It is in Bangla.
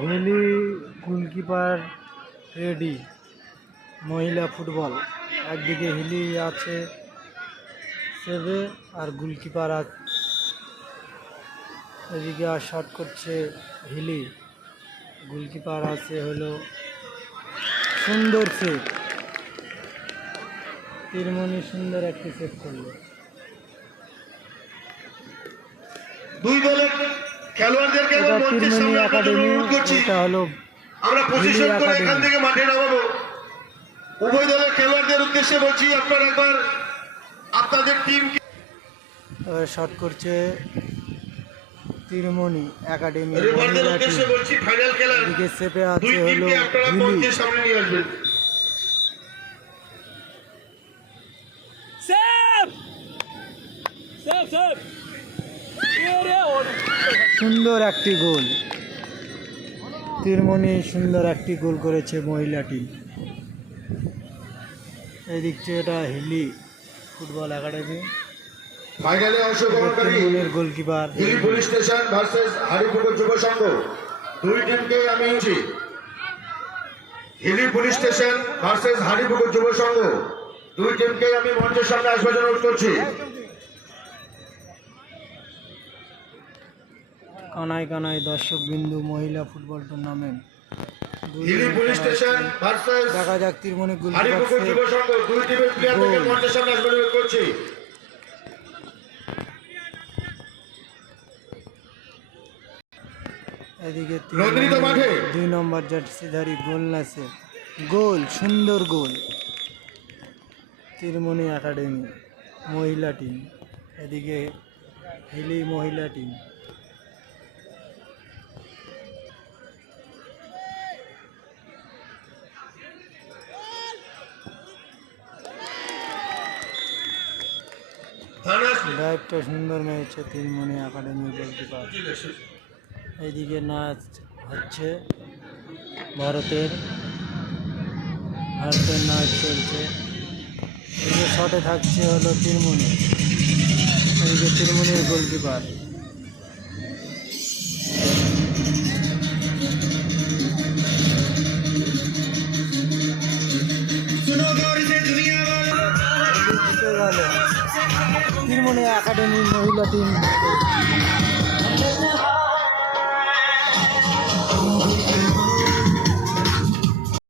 Hili goalkeeper ready. মহিলা ফুটবল, একদিকে হিলি আছে সেভে আর গোলকিপার আছে এদিকে, আর শট করছে হিলি, গোলকিপার আছে হলো সুন্দর সেভ। তিরমণি সুন্দর একটি সেভ করলো। দুই দলের খেলোয়াড়দেরকে এবং মঞ্চের সামনে আপনাদের অনুরোধ করছি, আমরা পজিশন করে এখান থেকে মাঠে নামাবো। উভয় দলের খেলোয়াড়দের উদ্দেশ্যে বলছি, আপনারা একবার আপনাদের টিমকে শট করছে তিরমণি একাডেমি। রেফারদের উদ্দেশ্যে বলছি, ফাইনাল খেলার এদিকে সেভে দুই আছে হলো টিমকে আপনারা হিলি। মঞ্চের সামনে নিয়ে আসবেন। সুন্দর একটি গোল, তিরমণি সুন্দর একটি গোল করেছে মহিলা টিম। এদিক থেকে এটা হিলি ফুটবল একাডেমি। ফাইনালে অংশগ্রহণকারী তিরমণির goalkeeper Hili police station versus Haripukur যুব সংঘ, দুই টিমকে আমি Hili police station versus Haripukur যুব সংঘ, দুই টিমকে আমি মঞ্চের সামনে আসবার জন্য অনুরোধ করছি। কানায় কানায় দর্শক বিন্দু মহিলা football tournament. Hili police station versus দেখা যাক তিরমণি হারিপুকুর যুব গোলকিপার সংঘ, দুই টিমের প্লেয়ারদেরকে মঞ্চের সামনে আসবার অনুরোধ করছি। এদিকে নন্দিত মাঠে 2 নম্বর জার্সিধারী গোল নাছে, গোল সুন্দর গোল। তিরমণি একাডেমি মহিলা টিম, এদিকে হিলি মহিলা টিম। ড্রাইভটা সুন্দর মেরেছে তিরমণি একাডেমি গোলকিপার। এইদিকে নাচ হচ্ছে, ভারতের নাচ চলছে। এদিকে শটে থাকছে হলো তিরমণি, এদিকে তিরমণির গোলকিপার। তিরমণি একাডেমি মহিলা টিম।